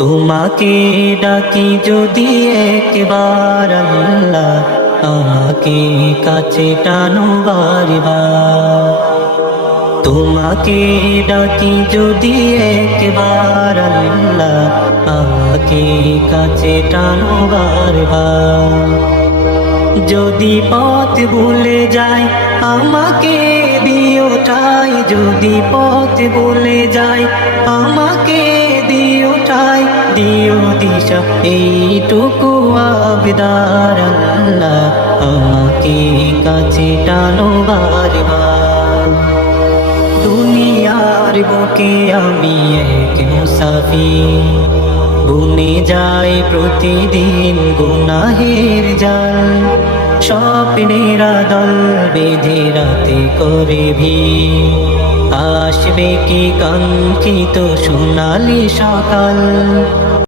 তোমাকে ডাকি যদি একবার আল্লাহ, আমাকে কাছে টানো বারবার। তোমাকে ডাকি যদি একবার আল্লাহ, আমাকে কাছে টানো বারবার। যদি পথ ভুলে যাই আমাকে দিও ঠাই, যদি পথ ভুলে যাই আমাকে দিও ঠাই, দিও দিশা এইটুকু আবদার আল্লাহ, আমাকে কাছে টানো বারবার। দুনিয়ার বুকে আমি এক মুসাফির, বুনে যায় প্রতিদিন গুনাহের জাল। স্বপ্নেরা দল বেঁধে রাতে করে ভিড়, আসবে কি কাঙ্ক্ষিত সোনালি সকাল।